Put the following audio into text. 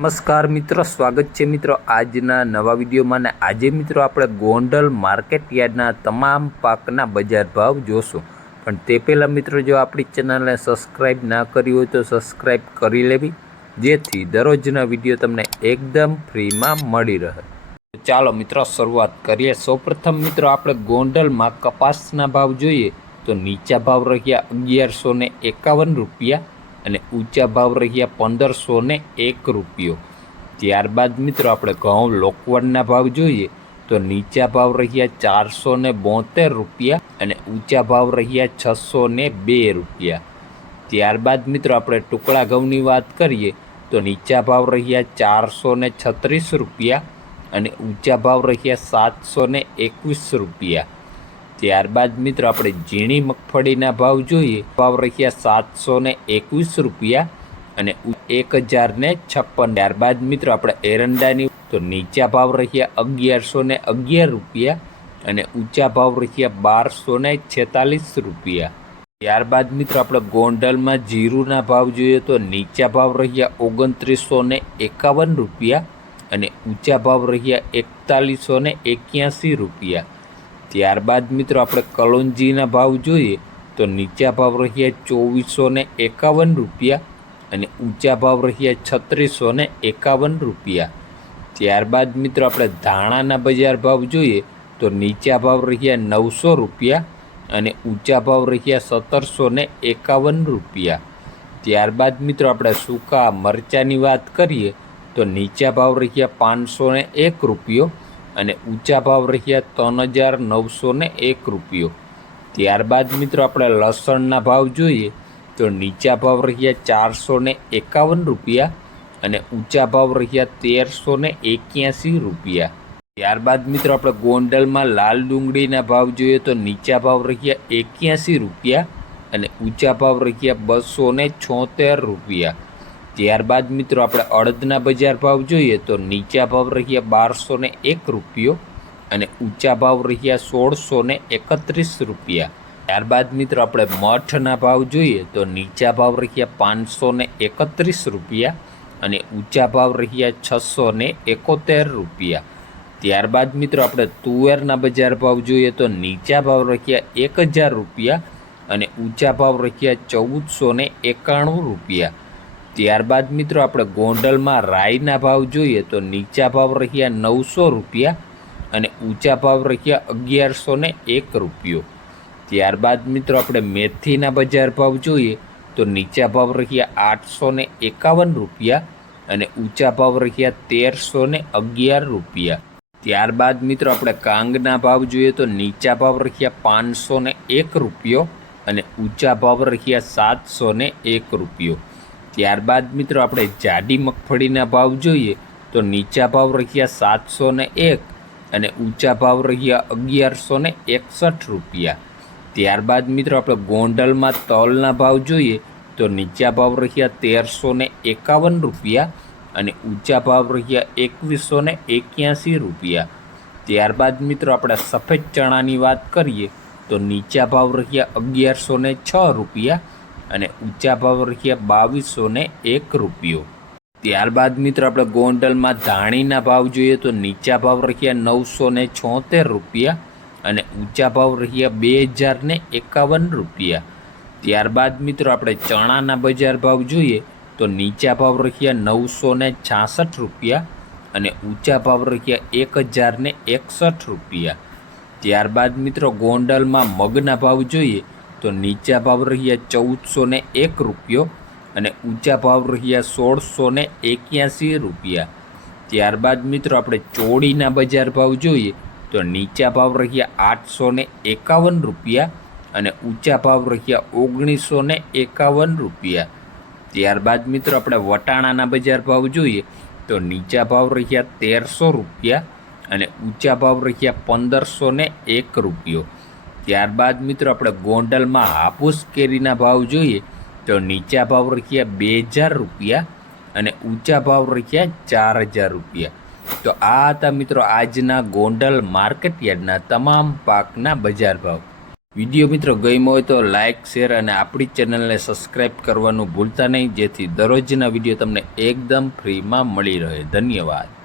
નમસ્કાર મિત્રો, સ્વાગત છે મિત્રો આજના નવા વિડીયોમાં. ને આજે મિત્રો આપણે ગોંડલ માર્કેટ યાર્ડના તમામ પાકના બજાર ભાવ જોશું. પણ તે પહેલાં મિત્રો, જો આપણી ચેનલને સબસ્ક્રાઈબ ના કરી હોય તો સબસ્ક્રાઈબ કરી લેવી, જેથી દરરોજના વિડીયો તમને એકદમ ફ્રીમાં મળી રહે. ચાલો મિત્રો શરૂઆત કરીએ. સૌપ્રથમ મિત્રો આપણે ગોંડલમાં કપાસના ભાવ જોઈએ તો નીચા ભાવ રહ્યા 1151 રૂપિયા અને ઊંચા ભાવ રહ્યા 1501 રૂપિયો. ત્યારબાદ મિત્રો આપણે ઘઉં લોકવનના ભાવ જોઈએ તો નીચા ભાવ રહ્યા 472 રૂપિયા અને ઊંચા ભાવ રહ્યા 602 રૂપિયા. ત્યારબાદ મિત્રો આપણે ટુકડા ઘઉંની વાત કરીએ તો નીચા ભાવ રહ્યા 436 રૂપિયા અને ઊંચા ભાવ રહ્યા 721 રૂપિયા. ત્યારબાદ મિત્રો આપણે ઝીણી મગફળીના ભાવ જોઈએ. ભાવ રહ્યા 721 રૂપિયા અને 1056. ત્યારબાદ મિત્રો આપણે એરંડાની તો નીચા ભાવ રહ્યા 1111 રૂપિયા અને ઊંચા ભાવ રહ્યા 1246 રૂપિયા. ત્યારબાદ મિત્રો આપણે ગોંડલમાં જીરુના ભાવ જોઈએ તો નીચા ભાવ રહ્યા 2951 રૂપિયા અને ઊંચા ભાવ રહ્યા 4181 રૂપિયા. ત્યારબાદ મિત્રો આપણે કલોંજીના ભાવ જોઈએ તો નીચા ભાવ રહ્યા 2451 રૂપિયા અને ઊંચા ભાવ રહ્યા 3651 રૂપિયા. ત્યારબાદ મિત્રો આપણે ધાણાના બજાર ભાવ જોઈએ તો નીચા ભાવ રહ્યા 900 રૂપિયા અને ઊંચા ભાવ રહ્યા 1751 રૂપિયા. ત્યારબાદ મિત્રો આપણે સૂકા મરચાંની વાત કરીએ તો નીચા ભાવ રહ્યા 501 રૂપિયો અને ઊંચા ભાવ રહ્યા 3901 રૂપિયો. ત્યારબાદ મિત્રો આપણે લસણના ભાવ જોઈએ તો નીચા ભાવ રહ્યા 451 રૂપિયા અને ઊંચા ભાવ રહ્યા 1381 રૂપિયા. ત્યારબાદ મિત્રો આપણે ગોંડલમાં લાલ ડુંગળીના ભાવ જોઈએ તો નીચા ભાવ રહ્યા 81 રૂપિયા અને ઊંચા ભાવ રહ્યા 276 રૂપિયા. ત્યારબાદ મિત્રો આપણે અડદના બજાર ભાવ જોઈએ તો નીચા ભાવ રહ્યા 1201 રૂપિયો અને ઊંચા ભાવ રહ્યા 1631 રૂપિયા. ત્યારબાદ મિત્રો આપણે મઠના ભાવ જોઈએ તો નીચા ભાવ રહ્યા 531 રૂપિયા અને ઊંચા ભાવ રહ્યા 671 રૂપિયા. ત્યારબાદ મિત્રો આપણે તુવેરના બજાર ભાવ જોઈએ તો નીચા ભાવ રહ્યા 1000 રૂપિયા અને ઊંચા ભાવ રહ્યા 1491 રૂપિયા. ત્યારબાદ મિત્રો આપણે ગોંડલમાં રાઈના ભાવ જોઈએ તો નીચા ભાવ રહ્યા 900 રૂપિયા અને ઊંચા ભાવ રહ્યા 1101 રૂપિયો. ત્યારબાદ મિત્રો આપણે મેથીના બજાર ભાવ જોઈએ તો નીચા ભાવ રહ્યા 851 રૂપિયા અને ઊંચા ભાવ રહ્યા 1311 રૂપિયા. ત્યારબાદ મિત્રો આપણે કાંગના ભાવ જોઈએ તો નીચા ભાવ રહ્યા 501 રૂપિયો અને ઊંચા ભાવ રહ્યા 701 રૂપિયો. ત્યારબાદ મિત્રો આપણે જાડી મગફળીના ભાવ જોઈએ તો નીચા ભાવ રહ્યા 701 અને ઊંચા ભાવ રહ્યા 1161 રૂપિયા. ત્યારબાદ મિત્રો આપણે ગોંડલમાં તલના ભાવ જોઈએ તો નીચા ભાવ રહ્યા 1351 રૂપિયા અને ઊંચા ભાવ રહ્યા 2181 રૂપિયા. ત્યારબાદ મિત્રો આપણે સફેદ ચણાની વાત કરીએ તો નીચા ભાવ રહ્યા 1106 રૂપિયા અને ઊંચા ભાવ રહ્યા 2201 રૂપિયો. ત્યારબાદ મિત્રો આપણે ગોંડલમાં ધાણીના ભાવ જોઈએ તો નીચા ભાવ રહ્યા 976 રૂપિયા અને ઊંચા ભાવ રહ્યા 2051 રૂપિયા. ત્યારબાદ મિત્રો આપણે ચણાના બજાર ભાવ જોઈએ તો નીચા ભાવ રહ્યા 966 રૂપિયા અને ઊંચા ભાવ રહ્યા 1061 રૂપિયા. ત્યારબાદ મિત્રો ગોંડલમાં મગના ભાવ જોઈએ તો નીચા ભાવ રહ્યા 1401 રૂપિયો અને ઊંચા ભાવ રહ્યા 1681 રૂપિયા. ત્યારબાદ મિત્રો આપણે ચોળીના બજાર ભાવ જોઈએ તો નીચા ભાવ રહ્યા 851 રૂપિયા અને ઊંચા ભાવ રહ્યા 1951 રૂપિયા. ત્યારબાદ મિત્રો આપણે વટાણાના બજાર ભાવ જોઈએ તો નીચા ભાવ રહ્યા 1300 રૂપિયા અને ઊંચા ભાવ રહ્યા 1501 રૂપિયો. ત્યારબાદ મિત્રો આપણે ગોંડલમાં હાફૂસ કેરીના ભાવ જોઈએ તો નીચા ભાવ રહ્યા 2000 રૂપિયા અને ઊંચા ભાવ રહ્યા 4000 રૂપિયા. તો આ હતા મિત્રો આજના ગોંડલ માર્કેટ યાર્ડના તમામ પાકના બજાર ભાવ. વિડીયો મિત્રો ગમ્યો હોય તો લાઇક શેર અને આપણી ચેનલને સબસ્ક્રાઈબ કરવાનું ભૂલતા નહીં, જેથી દરરોજના વિડીયો તમને એકદમ ફ્રીમાં મળી રહે. ધન્યવાદ.